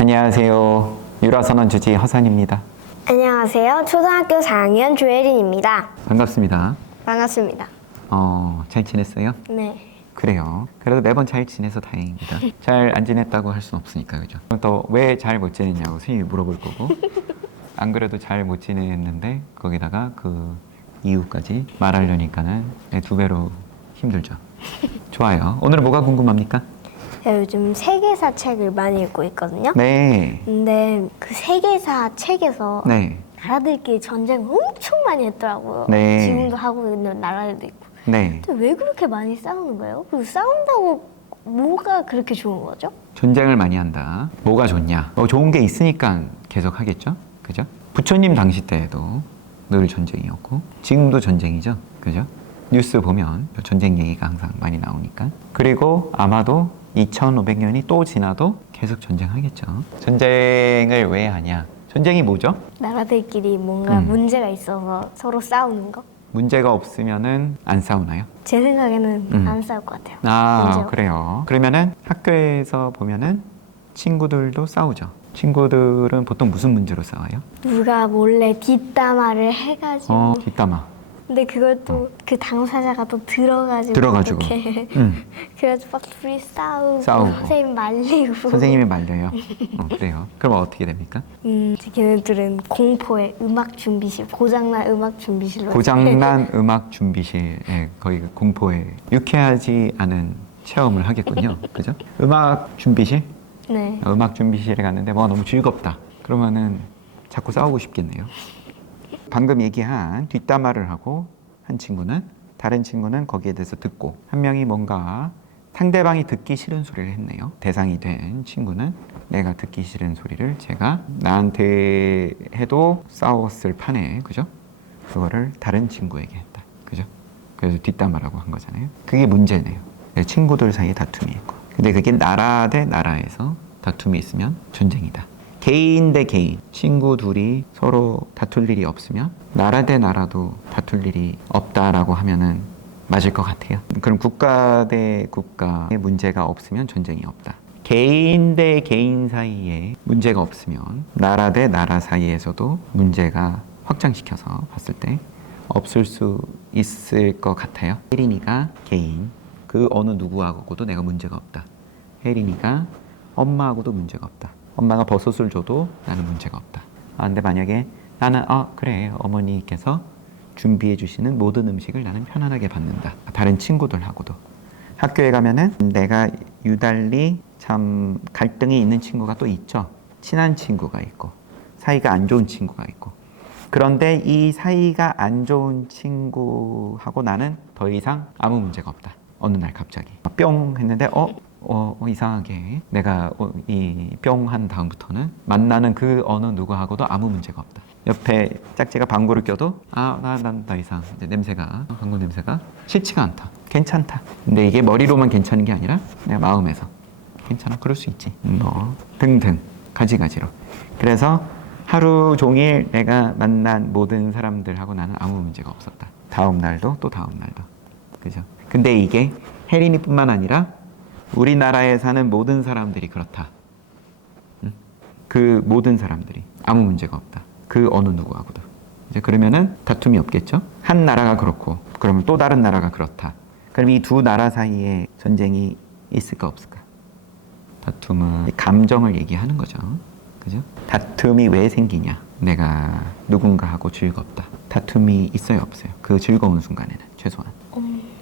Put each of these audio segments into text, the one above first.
안녕하세요. 유라선언 주지 허선입니다. 안녕하세요. 초등학교 4학년 조혜린입니다. 반갑습니다. 반갑습니다. 잘 지냈어요? 네. 그래요. 그래도 매번 잘 지내서 다행입니다. 잘 안 지냈다고 할 수는 없으니까, 그죠? 또 왜 잘 못 지냈냐고 선생님이 물어볼 거고, 안 그래도 잘 못 지냈는데 거기다가 그 이유까지 말하려니까는 두 배로 힘들죠. 좋아요. 오늘은 뭐가 궁금합니까? 제가 요즘 세계사 책을 많이 읽고 있거든요. 네. 근데 그 세계사 책에서 네. 나라들끼리 전쟁 엄청 많이 했더라고요. 네. 지금도 하고 있는 나라들도 있고. 네. 근데 왜 그렇게 많이 싸우는 거예요? 그리고 싸운다고 뭐가 그렇게 좋은 거죠? 전쟁을 많이 한다. 뭐가 좋냐? 좋은 게 있으니까 계속 하겠죠? 그죠? 부처님 당시 때에도 늘 전쟁이었고 지금도 전쟁이죠? 그죠? 뉴스 보면 전쟁 얘기가 항상 많이 나오니까. 그리고 아마도 2500년이 또 지나도 계속 전쟁하겠죠. 전쟁을 왜 하냐? 전쟁이 뭐죠? 나라들끼리 뭔가 문제가 있어서 서로 싸우는 거? 문제가 없으면은 안 싸우나요? 제 생각에는 안 싸울 것 같아요. 문제가. 그래요. 그러면은 학교에서 보면은 친구들도 싸우죠. 친구들은 보통 무슨 문제로 싸워요? 누가 몰래 뒷담화를 해가지고 뒷담화. 근데 그걸 또 그 당사자가 또 들어가지고 이렇게 그래가지고 막 둘이 싸우고 선생님 말리고 선생님이 말려요. 그래요. 그럼 어떻게 됩니까? 걔네들은 공포의 음악 준비실 고장난 음악 준비실로 고장난 음악 준비실 거의 공포에 유쾌하지 않은 체험을 하겠군요. 그죠? 음악 준비실? 네. 음악 준비실에 갔는데 뭐가 너무 즐겁다. 그러면은 자꾸 싸우고 싶겠네요. 방금 얘기한 뒷담화를 하고 한 친구는 다른 친구는 거기에 대해서 듣고 한 명이 뭔가 상대방이 듣기 싫은 소리를 했네요. 대상이 된 친구는 내가 듣기 싫은 소리를 제가 나한테 해도 싸웠을 판에 그죠? 그거를 다른 친구에게 했다. 그죠? 그래서 뒷담화라고 한 거잖아요. 그게 문제네요. 친구들 사이에 다툼이 있고 근데 그게 나라 대 나라에서 다툼이 있으면 전쟁이다. 개인 대 개인, 친구 둘이 서로 다툴 일이 없으면 나라 대 나라도 다툴 일이 없다라고 하면은 맞을 것 같아요. 그럼 국가 대 국가의 문제가 없으면 전쟁이 없다. 개인 대 개인 사이에 문제가 없으면 나라 대 나라 사이에서도 문제가 확장시켜서 봤을 때 없을 수 있을 것 같아요. 혜린이가 개인, 그 어느 누구하고도 내가 문제가 없다. 혜린이가 엄마하고도 문제가 없다. 엄마가 버섯을 줘도 나는 문제가 없다. 근데 만약에 나는 그래 어머니께서 준비해 주시는 모든 음식을 나는 편안하게 받는다. 다른 친구들하고도 학교에 가면은 내가 유달리 참 갈등이 있는 친구가 또 있죠. 친한 친구가 있고 사이가 안 좋은 친구가 있고 그런데 이 사이가 안 좋은 친구하고 나는 더 이상 아무 문제가 없다. 어느 날 갑자기 뿅 했는데 이상하게 내가 이 뿅 한 다음부터는 만나는 그 어느 누구하고도 아무 문제가 없다. 옆에 짝지가 방구를 껴도 난 더 이상 이제 냄새가 방구 냄새가 싫지가 않다. 괜찮다. 근데 이게 머리로만 괜찮은 게 아니라 내 마음에서 괜찮아. 그럴 수 있지. 뭐 등등 가지가지로. 그래서 하루 종일 내가 만난 모든 사람들하고 나는 아무 문제가 없었다. 다음 날도 또 다음 날도. 그죠? 근데 이게 혜린이뿐만 아니라 우리나라에 사는 모든 사람들이 그렇다. 그 모든 사람들이 아무 문제가 없다. 그 어느 누구하고도. 이제 그러면은 다툼이 없겠죠? 한 나라가 그렇고, 그러면 또 다른 나라가 그렇다. 그럼 이 두 나라 사이에 전쟁이 있을까 없을까? 다툼은 감정을 얘기하는 거죠. 그죠? 다툼이 왜 생기냐? 내가 누군가하고 즐겁다. 다툼이 있어요, 없어요? 그 즐거운 순간에는 최소한.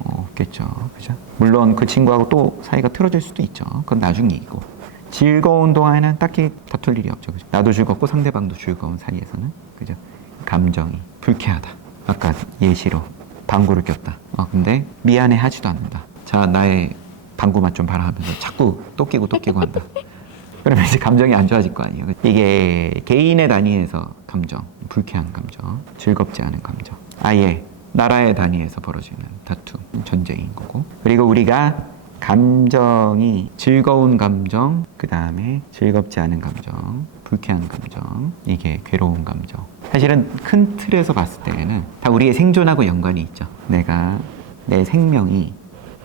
없겠죠. 그죠? 물론 그 친구하고 또 사이가 틀어질 수도 있죠. 그건 나중 얘기고. 즐거운 동안에는 딱히 다툴 일이 없죠. 그죠? 나도 즐겁고 상대방도 즐거운 사이에서는. 그죠? 감정이 불쾌하다. 아까 예시로 방구를 꼈다. 근데 미안해 하지도 않는다. 자, 나의 방구 맛 좀 봐라 하면서 자꾸 또 끼고 한다. 그러면 이제 감정이 안 좋아질 거 아니에요. 이게 개인의 단위에서 감정, 불쾌한 감정, 즐겁지 않은 감정. 아예 나라의 단위에서 벌어지는 다툼, 전쟁인 거고. 그리고 우리가 감정이 즐거운 감정, 그 다음에 즐겁지 않은 감정, 불쾌한 감정, 이게 괴로운 감정. 사실은 큰 틀에서 봤을 때는 다 우리의 생존하고 연관이 있죠. 내 생명이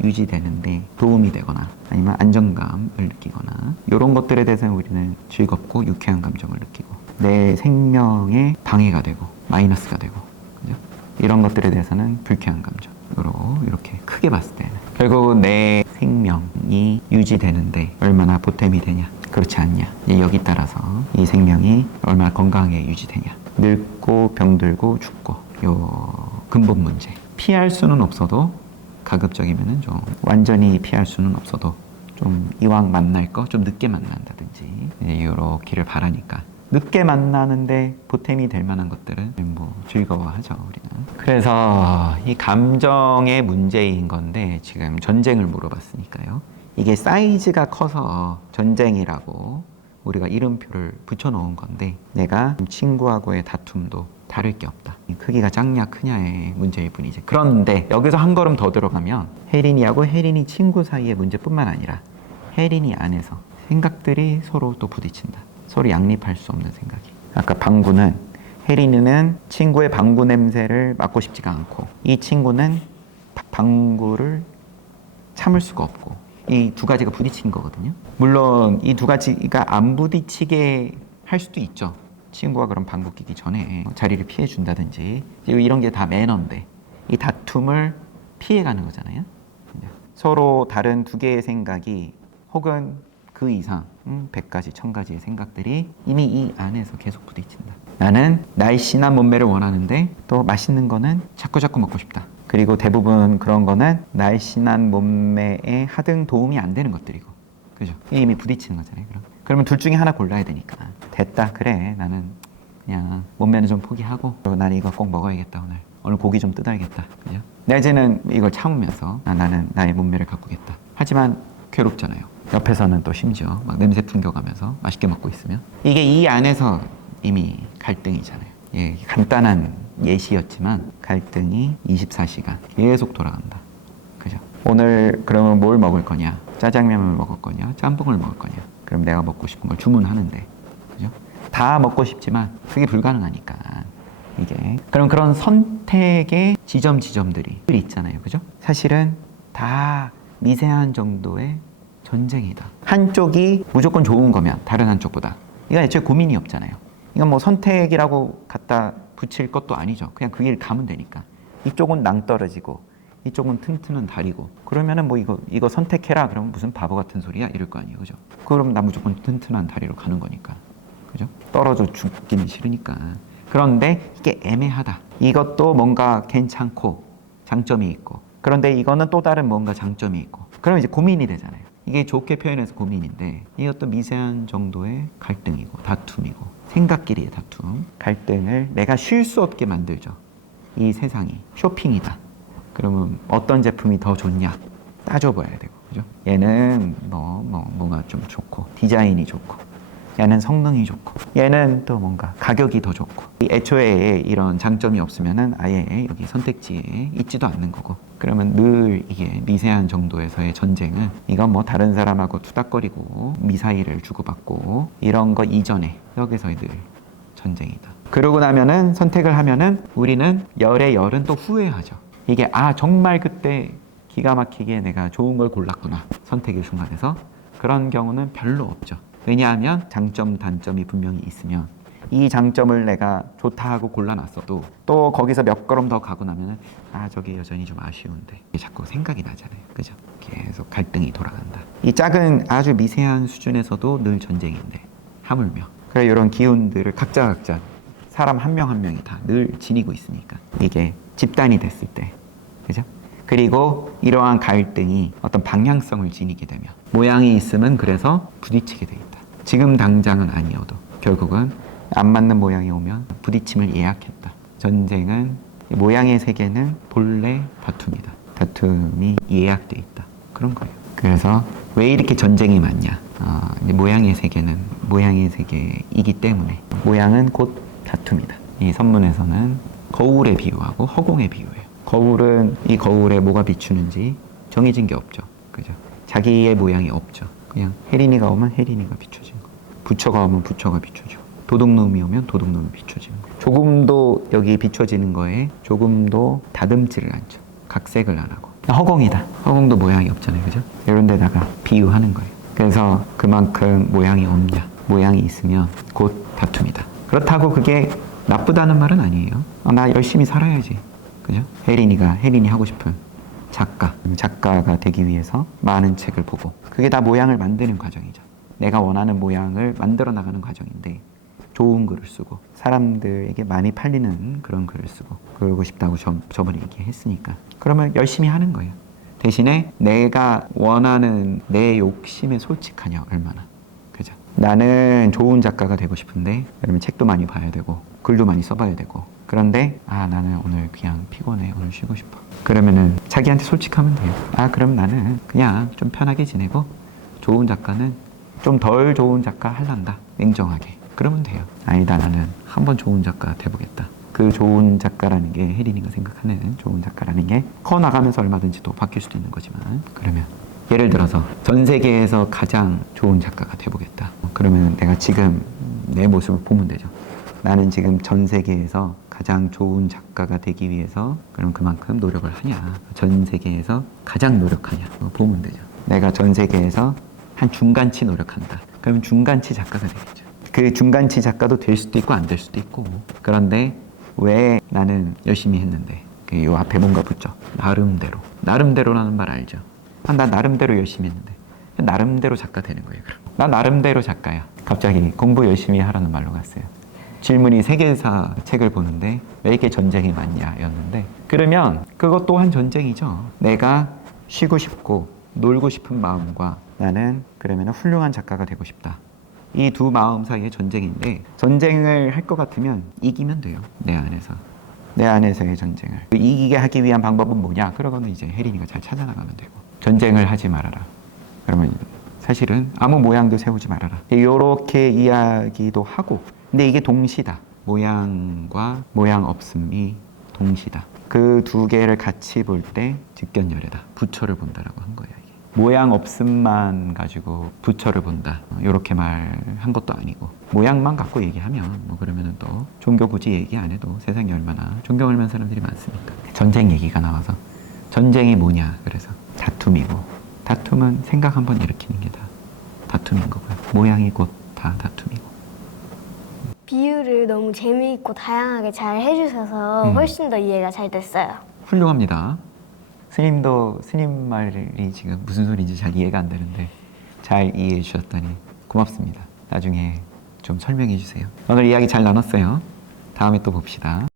유지되는데 도움이 되거나 아니면 안정감을 느끼거나 이런 것들에 대해서는 우리는 즐겁고 유쾌한 감정을 느끼고, 내 생명에 방해가 되고 마이너스가 되고, 그죠? 이런 것들에 대해서는 불쾌한 감정으로 이렇게 크게 봤을 때는 결국 내 생명이 유지되는데 얼마나 보탬이 되냐, 그렇지 않냐, 여기 따라서 이 생명이 얼마나 건강하게 유지되냐, 늙고 병들고 죽고, 요 근본 문제. 피할 수는 없어도 가급적이면은 좀 완전히 피할 수는 없어도 좀 이왕 만날 거 좀 늦게 만난다든지 이렇기를 바라니까, 늦게 만나는데 보탬이 될 만한 것들은 뭐 즐거워하죠, 우리는. 그래서 이 감정의 문제인 건데, 지금 전쟁을 물어봤으니까요. 이게 사이즈가 커서 전쟁이라고 우리가 이름표를 붙여놓은 건데, 내가 친구하고의 다툼도 다를 게 없다. 크기가 작냐 크냐의 문제일 뿐이지. 그런데 여기서 한 걸음 더 들어가면 혜린이하고 혜린이 친구 사이의 문제뿐만 아니라 혜린이 안에서 생각들이 서로 또 부딪힌다. 서로 양립할 수 없는 생각이. 아까 방구는, 혜린이는 친구의 방구 냄새를 맡고 싶지가 않고, 이 친구는 방구를 참을 수가 없고, 이 두 가지가 부딪힌 거거든요. 물론 이 두 가지가 안 부딪히게 할 수도 있죠. 친구가 그럼 방구 끼기 전에 자리를 피해 준다든지, 이런 게 다 매너인데 이 다툼을 피해가는 거잖아요. 서로 다른 두 개의 생각이 혹은 그 이상 100가지 1000가지의 생각들이 이미 이 안에서 계속 부딪힌다. 나는 날씬한 몸매를 원하는데 또 맛있는 거는 자꾸 먹고 싶다. 그리고 대부분 그런 거는 날씬한 몸매에 하등 도움이 안 되는 것들이고, 그죠? 이미 부딪히는 거잖아요. 그러면 둘 중에 하나 골라야 되니까, 됐다, 그래, 나는 그냥 몸매는 좀 포기하고 난 이거 꼭 먹어야겠다, 오늘 고기 좀 뜯어야겠다, 그죠? 내지는 이걸 참으면서 나는 나의 몸매를 가꾸겠다. 하지만 괴롭잖아요. 옆에서는 또 심지어 막 냄새 풍겨가면서 맛있게 먹고 있으면, 이게 이 안에서 이미 갈등이잖아요. 예, 간단한 예시였지만 갈등이 24시간 계속 돌아간다, 그죠? 오늘 그러면 뭘 먹을 거냐? 짜장면을 먹을 거냐? 짬뽕을 먹을 거냐? 그럼 내가 먹고 싶은 걸 주문하는데, 그죠? 다 먹고 싶지만 그게 불가능하니까, 이게 그런 선택의 지점들이 있잖아요, 그죠? 사실은 다 미세한 정도의 전쟁이다. 한쪽이 무조건 좋은 거면 다른 한쪽보다, 이건 애초에 고민이 없잖아요. 이건 뭐 선택이라고 갖다 붙일 것도 아니죠. 그냥 그 길 가면 되니까. 이쪽은 낭떠러지고 이쪽은 튼튼한 다리고, 그러면은 뭐 이거 선택해라 그러면 무슨 바보 같은 소리야 이럴 거 아니에요, 그죠? 그럼 나 무조건 튼튼한 다리로 가는 거니까, 그죠? 떨어져 죽기는 싫으니까. 그런데 이게 애매하다. 이것도 뭔가 괜찮고 장점이 있고, 그런데 이거는 또 다른 뭔가 장점이 있고, 그러면 이제 고민이 되잖아요. 이게 좋게 표현해서 고민인데, 이것도 미세한 정도의 갈등이고 다툼이고, 생각끼리의 다툼, 갈등을 내가 쉴 수 없게 만들죠. 이 세상이 쇼핑이다. 그러면 어떤 제품이 더 좋냐 따져봐야 되고, 그죠? 얘는 뭔가 좀 좋고 디자인이 좋고, 얘는 성능이 좋고, 얘는 또 뭔가 가격이 더 좋고, 애초에 이런 장점이 없으면은 아예 여기 선택지에 있지도 않는 거고. 그러면 늘 이게 미세한 정도에서의 전쟁은, 이건 뭐 다른 사람하고 투닥거리고 미사일을 주고받고 이런 거 이전에 여기서의 늘 전쟁이다. 그러고 나면은 선택을 하면은 우리는 열의 열은 또 후회하죠. 이게 정말 그때 기가 막히게 내가 좋은 걸 골랐구나, 선택의 순간에서. 그런 경우는 별로 없죠. 왜냐하면 장점 단점이 분명히 있으면 이 장점을 내가 좋다 하고 골라놨어도 또 거기서 몇 걸음 더 가고 나면은 저게 여전히 좀 아쉬운데, 이게 자꾸 생각이 나잖아요, 그죠? 계속 갈등이 돌아간다. 이 작은 아주 미세한 수준에서도 늘 전쟁인데 하물며, 그래 이런 기운들을 각자 사람 한 명 한 명이 다 늘 지니고 있으니까, 이게 집단이 됐을 때, 그죠? 그리고 이러한 갈등이 어떤 방향성을 지니게 되면, 모양이 있으면 그래서 부딪히게 돼 있다. 지금 당장은 아니어도 결국은 안 맞는 모양이 오면 부딪힘을 예약했다. 전쟁은, 모양의 세계는 본래 다툼이다. 다툼이 예약돼 있다. 그런 거예요. 그래서 왜 이렇게 전쟁이 많냐? 모양의 세계는 모양의 세계이기 때문에, 모양은 곧 다툼이다. 이 선문에서는 거울에 비유하고 허공에 비유해요. 거울은, 이 거울에 뭐가 비추는지 정해진 게 없죠, 그죠? 자기의 모양이 없죠. 그냥 혜린이가 오면 혜린이가 비춰진 거, 부처가 오면 부처가 비춰지고, 도둑놈이 오면 도둑놈이 비춰지는 거. 조금도 여기 비춰지는 거에 조금도 다듬지를 않죠. 각색을 안 하고. 허공이다. 허공도 모양이 없잖아요. 그죠? 이런 데다가 비유하는 거예요. 그래서 그만큼 모양이 없냐. 모양이 있으면 곧 다툼이다. 그렇다고 그게 나쁘다는 말은 아니에요. 나 열심히 살아야지. 그죠? 혜린이 하고 싶은 작가가 되기 위해서 많은 책을 보고 그게 다 모양을 만드는 과정이죠. 내가 원하는 모양을 만들어 나가는 과정인데 좋은 글을 쓰고 사람들에게 많이 팔리는 그런 글을 쓰고 그러고 싶다고 저번에 얘기했으니까 그러면 열심히 하는 거예요. 대신에 내가 원하는 내 욕심에 솔직하냐 얼마나. 그죠? 나는 좋은 작가가 되고 싶은데 그러면 책도 많이 봐야 되고 글도 많이 써봐야 되고 그런데 나는 오늘 그냥 피곤해 오늘 쉬고 싶어 그러면은 자기한테 솔직하면 돼요. 그럼 나는 그냥 좀 편하게 지내고 좋은 작가는 좀 덜 좋은 작가 할란다 냉정하게 그러면 돼요. 아니다 나는 한번 좋은 작가 돼보겠다. 그 좋은 작가라는 게 혜린이가 생각하는 좋은 작가라는 게 커나가면서 얼마든지 또 바뀔 수도 있는 거지만 그러면 예를 들어서 전 세계에서 가장 좋은 작가가 돼보겠다. 그러면 내가 지금 내 모습을 보면 되죠. 나는 지금 전 세계에서 가장 좋은 작가가 되기 위해서 그럼 그만큼 노력을 하냐. 전 세계에서 가장 노력하냐. 보면 되죠. 내가 전 세계에서 한 중간치 노력한다. 그러면 중간치 작가가 되겠죠. 그 중간치 작가도 될 수도 있고 안 될 수도 있고 그런데 왜 나는 열심히 했는데 요 앞에 뭔가 붙죠. 나름대로라는 말 알죠. 나 나름대로 열심히 했는데 나름대로 작가 되는 거예요. 그럼. 나 나름대로 작가야. 갑자기 공부 열심히 하라는 말로 갔어요. 질문이 세계사 책을 보는데 왜 이렇게 전쟁이 많냐 였는데 그러면 그것 또한 전쟁이죠. 내가 쉬고 싶고 놀고 싶은 마음과 나는 그러면 훌륭한 작가가 되고 싶다. 이 두 마음 사이의 전쟁인데 전쟁을 할 것 같으면 이기면 돼요. 내 안에서의 전쟁을 이기게 하기 위한 방법은 뭐냐? 그러고는 이제 혜린이가 잘 찾아나가면 되고 전쟁을 하지 말아라. 그러면 사실은 아무 모양도 세우지 말아라. 이렇게 이야기도 하고 근데 이게 동시다. 모양과 모양 없음이 동시다. 그 두 개를 같이 볼 때 직견열애다. 부처를 본다라고 한 거예요. 이게. 모양 없음만 가지고 부처를 본다. 이렇게 말한 것도 아니고 모양만 갖고 얘기하면 그러면은 또 종교 굳이 얘기 안 해도 세상에 얼마나 존경할 만한 사람들이 많습니까? 전쟁 얘기가 나와서 전쟁이 뭐냐? 그래서 다툼이고 다툼은 생각 한번 일으키는 게 다 다툼인 거고요. 모양이 곧 다 다툼이고. 비유를 너무 재미있고 다양하게 잘 해주셔서 훨씬 더 이해가 잘 됐어요. 훌륭합니다. 스님도 스님 말이 지금 무슨 소리인지 잘 이해가 안 되는데 잘 이해해 주셨다니 고맙습니다. 나중에 좀 설명해 주세요. 오늘 이야기 잘 나눴어요. 다음에 또 봅시다.